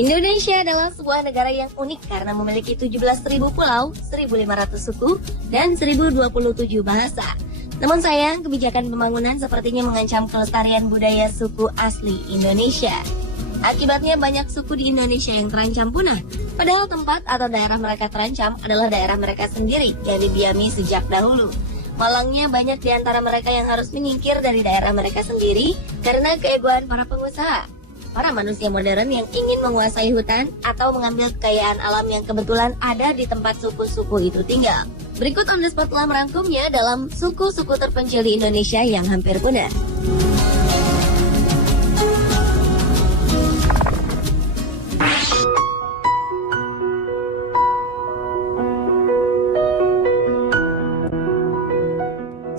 Indonesia adalah sebuah negara yang unik karena memiliki 17.000 pulau, 1.500 suku, dan 1.027 bahasa. Namun sayang, kebijakan pembangunan sepertinya mengancam kelestarian budaya suku asli Indonesia. Akibatnya banyak suku di Indonesia yang terancam punah. Padahal tempat atau daerah mereka terancam adalah daerah mereka sendiri yang didiami sejak dahulu. Malangnya banyak di antara mereka yang harus menyingkir dari daerah mereka sendiri karena keegoan para pengusaha. Para manusia modern yang ingin menguasai hutan atau mengambil kekayaan alam yang kebetulan ada di tempat suku-suku itu tinggal. Berikut On The Spot telah merangkumnya dalam suku-suku terpencil di Indonesia yang hampir punah.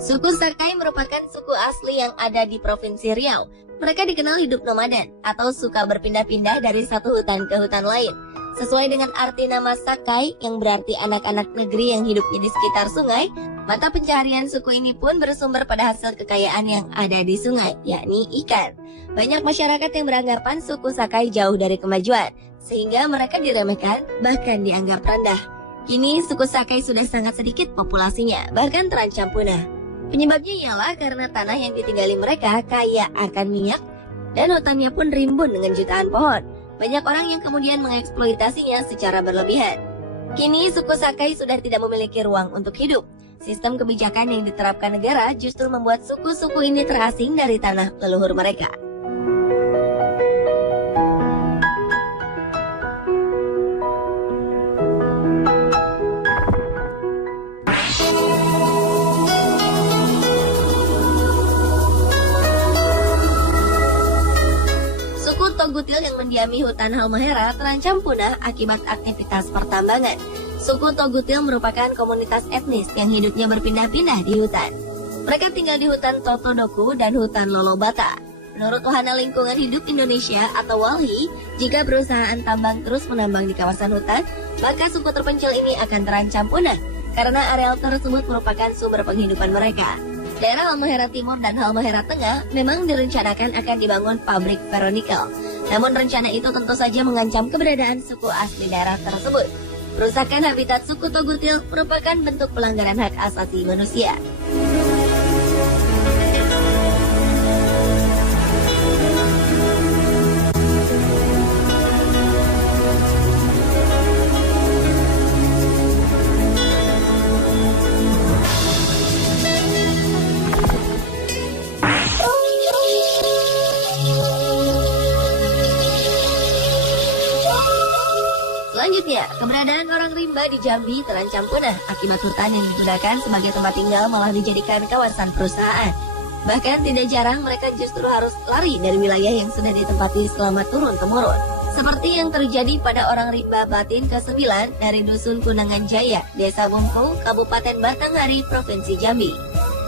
Suku Sakai merupakan suku asli yang ada di Provinsi Riau. Mereka dikenal hidup nomaden atau suka berpindah-pindah dari satu hutan ke hutan lain. Sesuai dengan arti nama Sakai yang berarti anak-anak negeri yang hidupnya di sekitar sungai, mata pencaharian suku ini pun bersumber pada hasil kekayaan yang ada di sungai, yakni ikan. Banyak masyarakat yang beranggapan suku Sakai jauh dari kemajuan, sehingga mereka diremehkan, bahkan dianggap rendah. Kini suku Sakai sudah sangat sedikit populasinya, bahkan terancam punah. Penyebabnya ialah karena tanah yang ditinggali mereka kaya akan minyak dan hutannya pun rimbun dengan jutaan pohon. Banyak orang yang kemudian mengeksploitasinya secara berlebihan. Kini suku Sakai sudah tidak memiliki ruang untuk hidup. Sistem kebijakan yang diterapkan negara justru membuat suku-suku ini terasing dari tanah leluhur mereka. Togutil yang mendiami hutan Halmahera terancam punah akibat aktivitas pertambangan. Suku Togutil merupakan komunitas etnis yang hidupnya berpindah-pindah di hutan. Mereka tinggal di hutan Totodoku dan hutan Lolobata. Menurut Wahana Lingkungan Hidup Indonesia atau WALHI, jika perusahaan tambang terus menambang di kawasan hutan, maka suku terpencil ini akan terancam punah karena areal tersebut merupakan sumber penghidupan mereka. Daerah Halmahera Timur dan Halmahera Tengah memang direncanakan akan dibangun pabrik ferronikel. Namun rencana itu tentu saja mengancam keberadaan suku asli daerah tersebut. Perusakan habitat suku Togutil merupakan bentuk pelanggaran hak asasi manusia. Selanjutnya, keberadaan orang rimba di Jambi terancam punah akibat hutan yang digunakan sebagai tempat tinggal malah dijadikan kawasan perusahaan. Bahkan tidak jarang mereka justru harus lari dari wilayah yang sudah ditempati selama turun-temurun. Seperti yang terjadi pada orang rimba Batin ke-9 dari Dusun Kunangan Jaya, Desa Bungkung, Kabupaten Batanghari, Provinsi Jambi.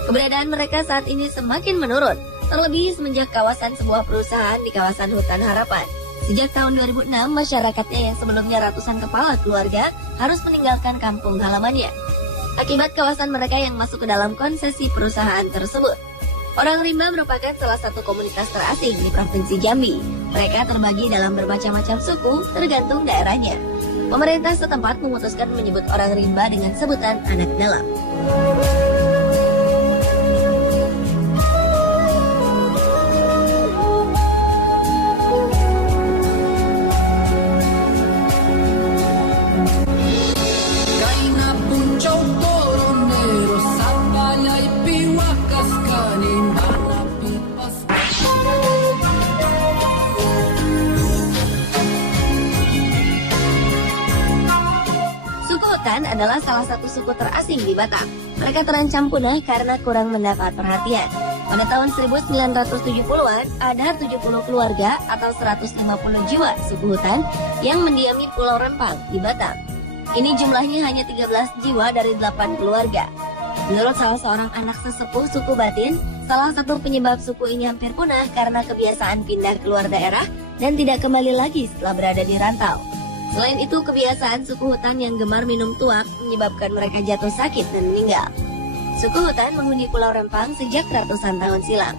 Keberadaan mereka saat ini semakin menurun, terlebih semenjak kawasan sebuah perusahaan di kawasan Hutan Harapan. Sejak tahun 2006, masyarakatnya yang sebelumnya ratusan kepala keluarga harus meninggalkan kampung halamannya. Akibat kawasan mereka yang masuk ke dalam konsesi perusahaan tersebut. Orang rimba merupakan salah satu komunitas terasing di Provinsi Jambi. Mereka terbagi dalam bermacam-macam suku tergantung daerahnya. Pemerintah setempat memutuskan menyebut orang rimba dengan sebutan anak dalam. Hutan adalah salah satu suku terasing di Batam. Mereka terancam punah karena kurang mendapat perhatian. Pada tahun 1970-an, ada 70 keluarga atau 150 jiwa suku hutan yang mendiami Pulau Rempang di Batam. Ini jumlahnya hanya 13 jiwa dari 8 keluarga. Menurut salah seorang anak sesepuh suku Batin, salah satu penyebab suku ini hampir punah karena kebiasaan pindah keluar daerah dan tidak kembali lagi setelah berada di rantau. Selain itu, kebiasaan suku hutan yang gemar minum tuak menyebabkan mereka jatuh sakit dan meninggal. Suku hutan menghuni Pulau Rempang sejak ratusan tahun silam.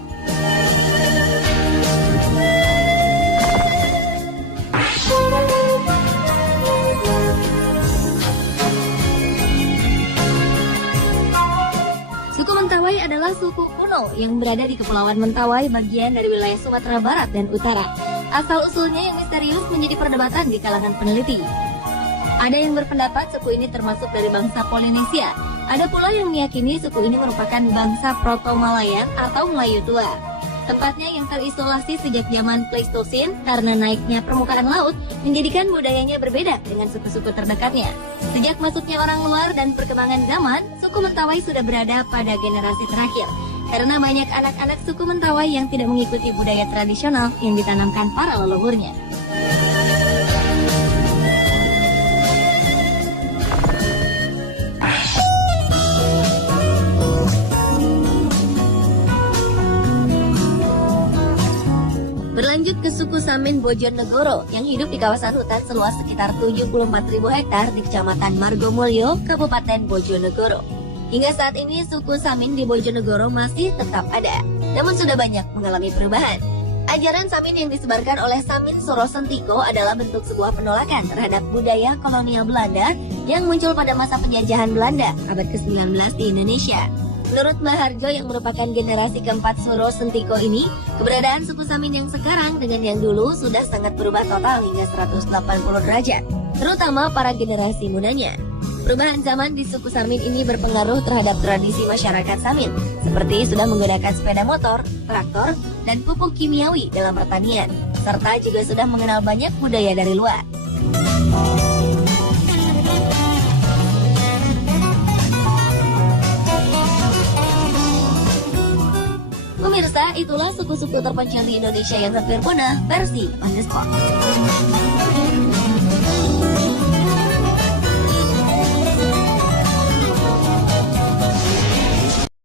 Mentawai adalah suku kuno yang berada di Kepulauan Mentawai, bagian dari wilayah Sumatera Barat dan Utara. Asal-usulnya yang misterius menjadi perdebatan di kalangan peneliti. Ada yang berpendapat suku ini termasuk dari bangsa Polinesia. Ada pula yang meyakini suku ini merupakan bangsa Proto-Malayan atau Melayu tua. Tempatnya yang terisolasi sejak zaman Pleistosen karena naiknya permukaan laut menjadikan budayanya berbeda dengan suku-suku terdekatnya. Sejak masuknya orang luar dan perkembangan zaman, suku Mentawai sudah berada pada generasi terakhir. Karena banyak anak-anak suku Mentawai yang tidak mengikuti budaya tradisional yang ditanamkan para leluhurnya. Berlanjut ke suku Samin Bojonegoro yang hidup di kawasan hutan seluas sekitar 74.000 hektar di Kecamatan Margomulyo, Kabupaten Bojonegoro. Hingga saat ini suku Samin di Bojonegoro masih tetap ada, namun sudah banyak mengalami perubahan. Ajaran Samin yang disebarkan oleh Samin Soro Sentiko adalah bentuk sebuah penolakan terhadap budaya kolonial Belanda yang muncul pada masa penjajahan Belanda abad ke-19 di Indonesia. Menurut Mbah Harjo yang merupakan generasi keempat Soro Sentiko ini, keberadaan suku Samin yang sekarang dengan yang dulu sudah sangat berubah total hingga 180 derajat, terutama para generasi mudanya. Perubahan zaman di suku Samin ini berpengaruh terhadap tradisi masyarakat Samin, seperti sudah menggunakan sepeda motor, traktor, dan pupuk kimiawi dalam pertanian, serta juga sudah mengenal banyak budaya dari luar. Pemirsa, itulah suku-suku terpencil di Indonesia yang hampir punah versi On The Spot.